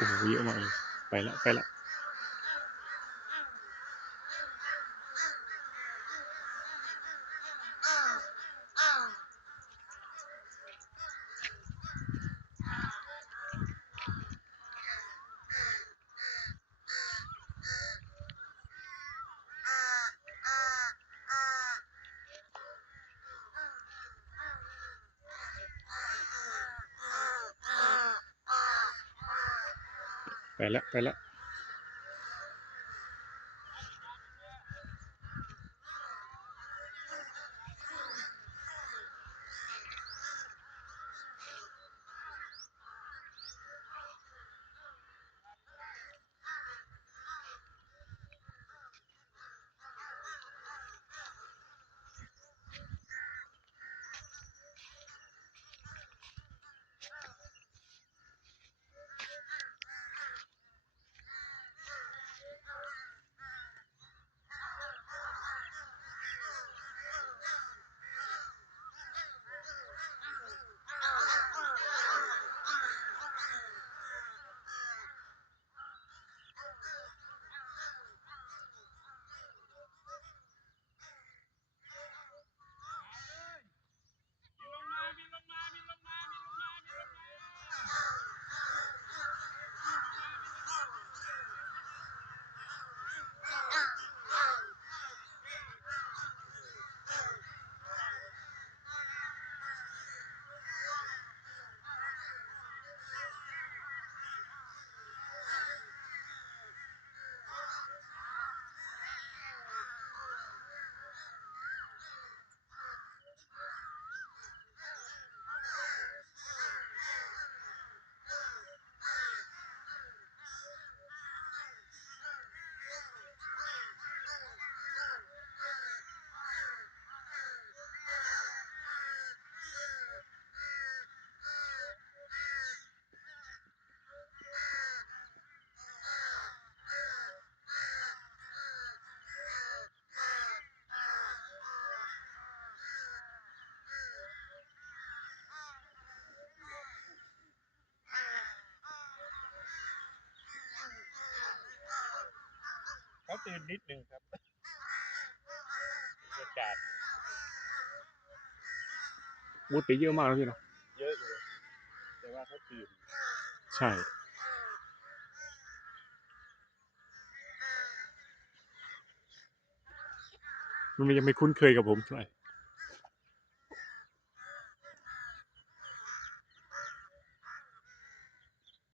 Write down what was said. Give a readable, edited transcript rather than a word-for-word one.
โอ้โหเยอะมากเลยไปละไปละไปละไปละเขาตื่นนิดนึงครับบรรยากาศมุดไปเยอะมากแล้วพี่เนาะเยอะเลยแต่ว่าเขาตื่นใช่มันยังไม่คุ้นเคยกับผมเท่าไหร่